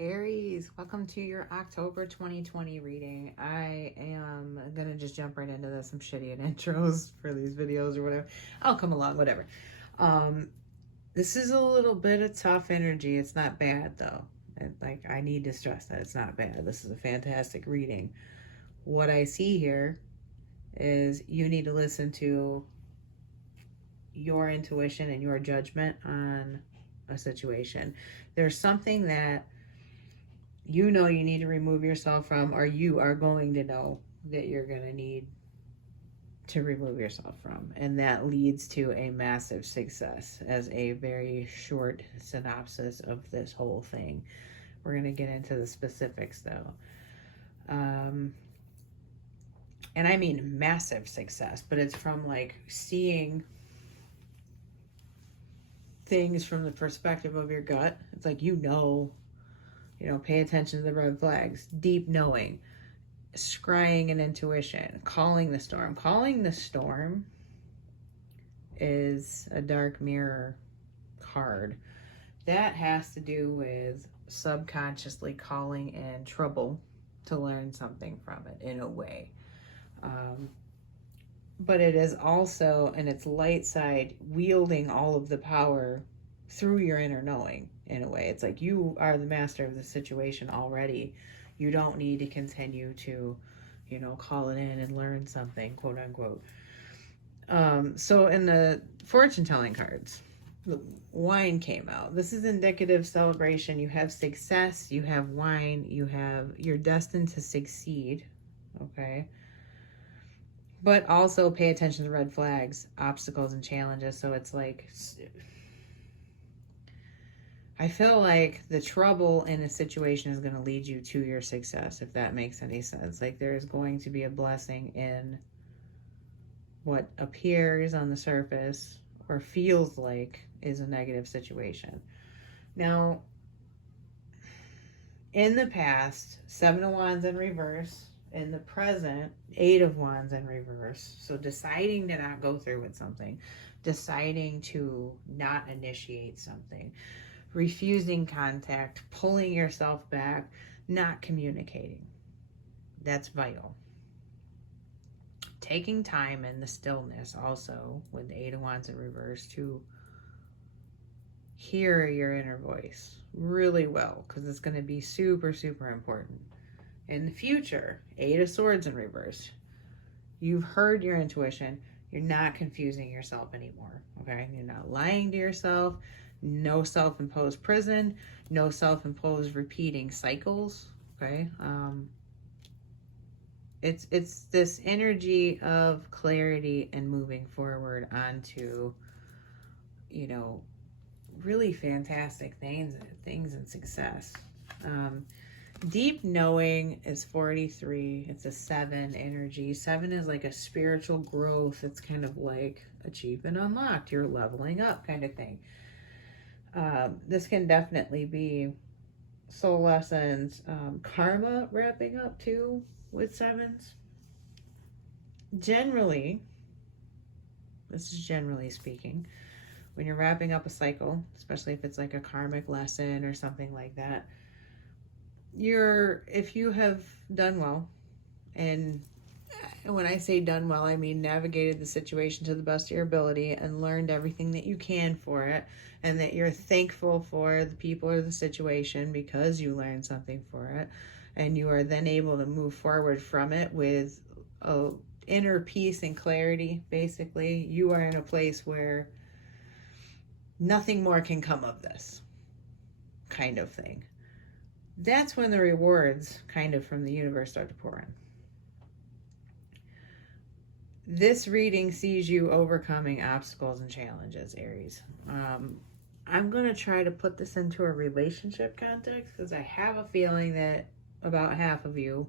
Aries, welcome to your October 2020 reading. I am going to just jump right into this. I'm shitty at intros for these videos or whatever. I'll come along, whatever. Um, this is a little bit of tough energy. It's not bad, though. I need to stress that it's not bad. This is a fantastic reading. What I see here is you need to listen to your intuition and your judgment on a situation. There's something that you know you need to remove yourself from, or you are going to know that you're going to need to remove yourself from. And that leads to a massive success as a very short synopsis of this whole thing. We're going to get into the specifics though. And I mean massive success, but it's from like seeing things from the perspective of your gut. It's like, pay attention to the red flags, deep knowing, scrying and intuition, calling the storm. Calling the storm is a dark mirror card. That has to do with subconsciously calling in trouble to learn something from it in a way. But it is also, in its light side, wielding all of the power through your inner knowing in a way. It's like you are the master of the situation already. You don't need to continue to, call it in and learn something, quote unquote. So in the fortune telling cards, the wine came out. This is indicative celebration. You have success, you have wine, you're destined to succeed. Okay. But also pay attention to red flags, obstacles, and challenges. So it's like, I feel like the trouble in a situation is going to lead you to your success, if that makes any sense. Like there's going to be a blessing in what appears on the surface or feels like is a negative situation. Now, in the past, Seven of Wands in reverse. In the present, Eight of Wands in reverse. So deciding to not go through with something, deciding to not initiate something, refusing contact, pulling yourself back, not communicating. That's vital. Taking time in the stillness also with the Eight of Wands in reverse to hear your inner voice really well, because it's going to be super, super important. In the future, Eight of Swords in reverse. You've heard your intuition. You're not confusing yourself anymore. Okay? You're not lying to yourself. No self-imposed prison. No self-imposed repeating cycles. Okay? It's this energy of clarity and moving forward onto, really fantastic things and success. Deep knowing is 43. It's a 7 energy. 7 is like a spiritual growth. It's kind of like achievement unlocked. You're leveling up kind of thing. This can definitely be soul lessons, karma wrapping up too with 7s. Generally, this is generally speaking, when you're wrapping up a cycle, especially if it's like a karmic lesson or something like that, if you have done well, and when I say done well, I mean navigated the situation to the best of your ability and learned everything that you can for it, and that you're thankful for the people or the situation because you learned something for it, and you are then able to move forward from it with a inner peace and clarity. Basically, you are in a place where nothing more can come of this kind of thing. That's when the rewards kind of from the universe start to pour in. This reading sees you overcoming obstacles and challenges, Aries. I'm going to try to put this into a relationship context because I have a feeling that about half of you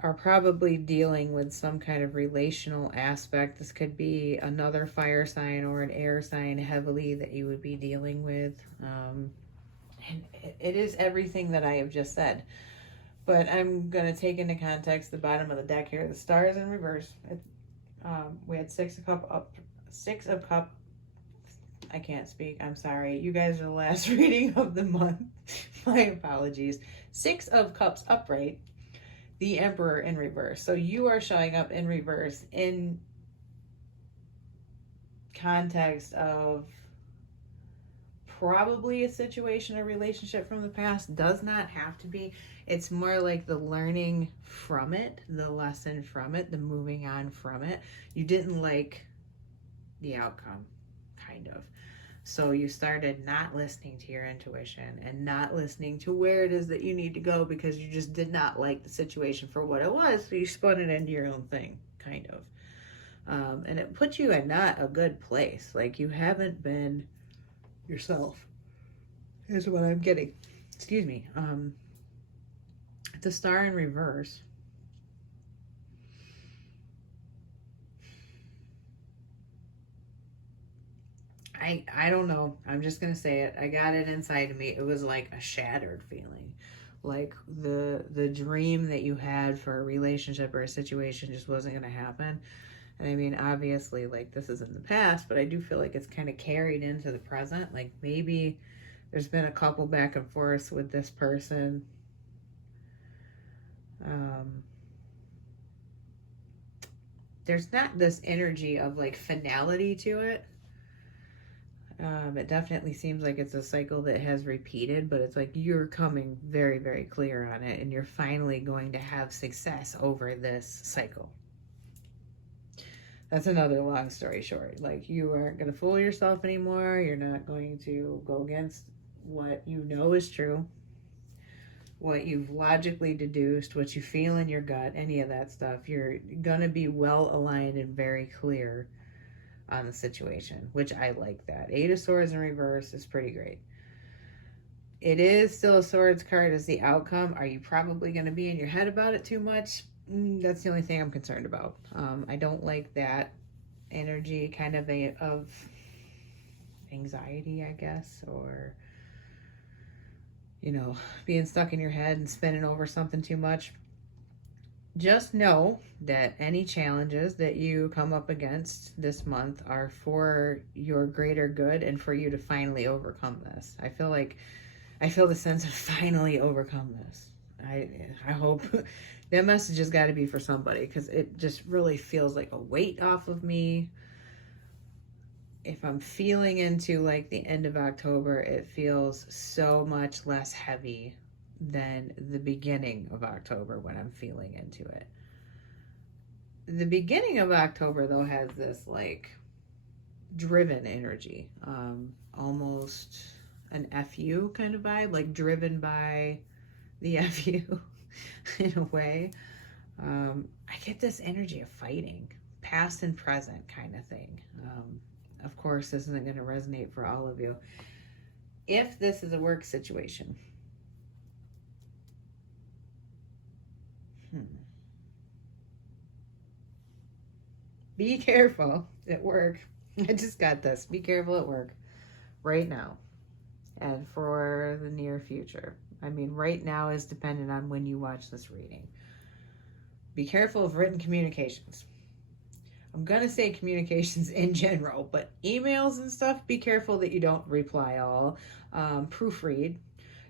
are probably dealing with some kind of relational aspect. This could be another fire sign or an air sign heavily that you would be dealing with. And it is everything that I have just said. But I'm going to take into context the bottom of the deck here. The stars in reverse. We had Six of Cups I can't speak. I'm sorry. You guys are the last reading of the month. My apologies. 6 of Cups upright. The Emperor in reverse. So you are showing up in reverse in context of probably a situation or relationship from the past. Does not have to be. It's more like the learning from it, the lesson from it, the moving on from it. You didn't like the outcome, kind of. So you started not listening to your intuition and not listening to where it is that you need to go because you just did not like the situation for what it was. So you spun it into your own thing, kind of. And it put you in not a good place. Like you haven't been yourself, is what I'm getting. Excuse me. The Star in reverse. I don't know. I'm just gonna say it. I got it inside of me. It was like a shattered feeling. Like the dream that you had for a relationship or a situation just wasn't gonna happen. And I mean, obviously, like this is in the past, but I do feel like it's kind of carried into the present. Like maybe there's been a couple back and forth with this person. There's not this energy of like finality to it. It definitely seems like it's a cycle that has repeated, but it's like you're coming very, very clear on it, and you're finally going to have success over this cycle. That's another long story short. Like you aren't going to fool yourself anymore. You're not going to go against what you know is true, what you've logically deduced, what you feel in your gut, any of that stuff. You're going to be well aligned and very clear on the situation, which I like that. 8 of Swords in reverse is pretty great. It is still a Swords card as the outcome. Are you probably going to be in your head about it too much? That's the only thing I'm concerned about. I don't like that energy kind of of anxiety, I guess, or you know, being stuck in your head and spinning over something too much. Just know that any challenges that you come up against this month are for your greater good and for you to finally overcome this. I feel the sense of finally overcome this. I hope that message has got to be for somebody, because it just really feels like a weight off of me. If I'm feeling into like the end of October, it feels so much less heavy than the beginning of October when I'm feeling into it. The beginning of October, though, has this like driven energy, almost an FU kind of vibe, like driven by the FU in a way. I get this energy of fighting, past and present kind of thing. Of course, this isn't going to resonate for all of you. If this is a work situation, be careful at work. I just got this. Be careful at work right now and for the near future. I mean, right now is dependent on when you watch this reading. Be careful of written communications. I'm going to say communications in general, but emails and stuff, be careful that you don't reply all. Proofread.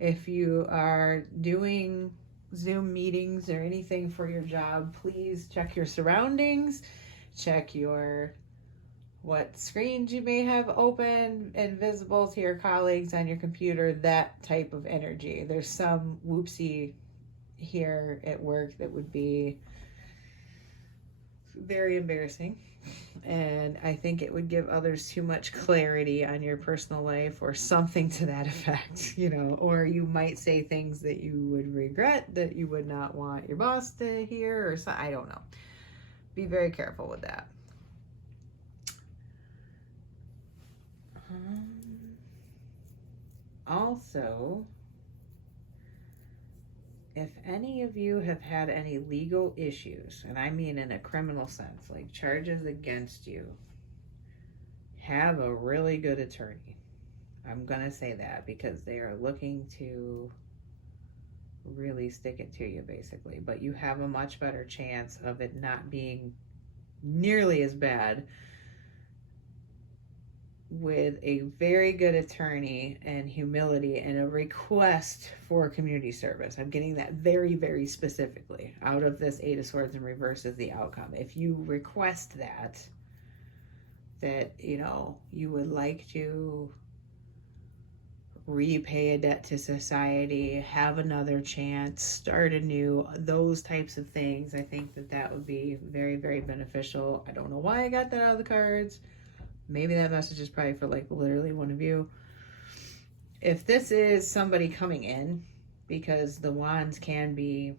If you are doing Zoom meetings or anything for your job, please check your surroundings. Check what screens you may have open and visible to your colleagues on your computer, that type of energy. There's some whoopsie here at work that would be very embarrassing, and I think it would give others too much clarity on your personal life or something to that effect, you know, or you might say things that you would regret, that you would not want your boss to hear, or so, I don't know. Be very careful with that. Also, if any of you have had any legal issues, and I mean in a criminal sense, like charges against you, have a really good attorney. I'm going to say that because they are looking to really stick it to you, basically. But you have a much better chance of it not being nearly as bad with a very good attorney and humility and a request for community service. I'm getting that very, very specifically. Out of this Eight of Swords in reverse is the outcome. If you request that, you know, you would like to repay a debt to society, have another chance, start anew, those types of things, I think that would be very, very beneficial. I don't know why I got that out of the cards. Maybe that message is probably for like literally one of you. If this is somebody coming in, because the wands can be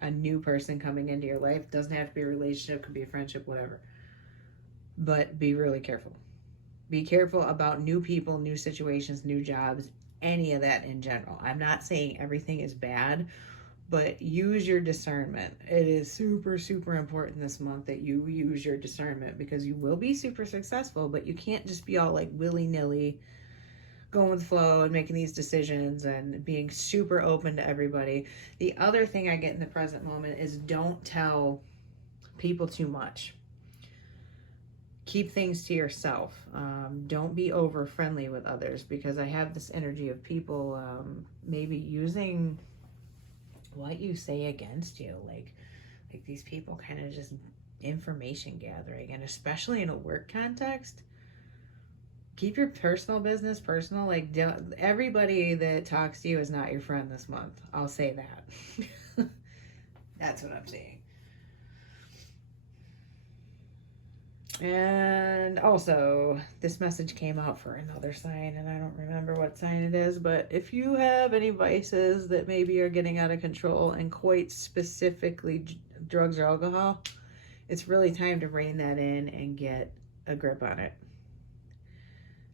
a new person coming into your life, doesn't have to be a relationship, could be a friendship, whatever, but be really careful. Be careful about new people, new situations, new jobs, any of that in general. I'm not saying everything is bad, but use your discernment. It is super, super important this month that you use your discernment, because you will be super successful, but you can't just be all like willy-nilly going with the flow and making these decisions and being super open to everybody. The other thing I get in the present moment is don't tell people too much. Keep things to yourself. Don't be over friendly with others, because I have this energy of people maybe using what you say against you, like these people kind of just information gathering, and especially in a work context. Keep your personal business personal. Like, everybody that talks to you is not your friend this month. I'll say that. That's what I'm saying. And also, this message came out for another sign, and I don't remember what sign it is, but if you have any vices that maybe are getting out of control, and quite specifically drugs or alcohol, it's really time to rein that in and get a grip on it.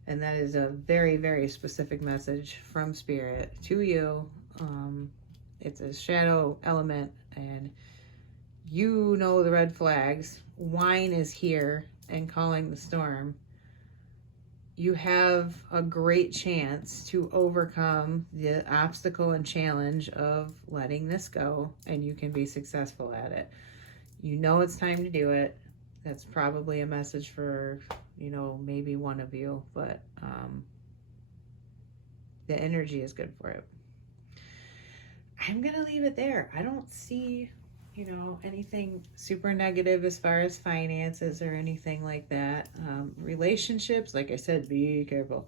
And that is a very, very specific message from Spirit to you. It's a shadow element, and you know the red flags. Wine is here and calling the storm. You have a great chance to overcome the obstacle and challenge of letting this go, and you can be successful at it. You know it's time to do it. That's probably a message for, you know, maybe one of you, but the energy is good for it. I'm going to leave it there. I don't see, you know, anything super negative as far as finances or anything like that. Relationships, like I said, be careful.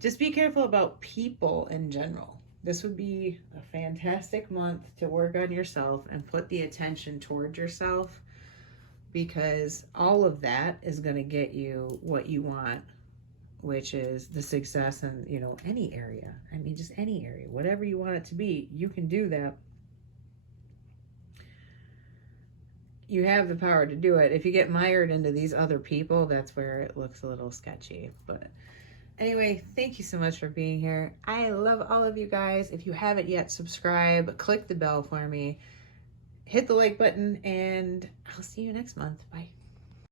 Just be careful about people in general. This would be a fantastic month to work on yourself and put the attention towards yourself, because all of that is going to get you what you want, which is the success in, you know, any area. I mean, just any area, whatever you want it to be, you can do that. You have the power to do it. If you get mired into these other people, that's where it looks a little sketchy. But anyway, thank you so much for being here. I love all of you guys. If you haven't yet, subscribe, click the bell for me, hit the like button, and I'll see you next month. Bye.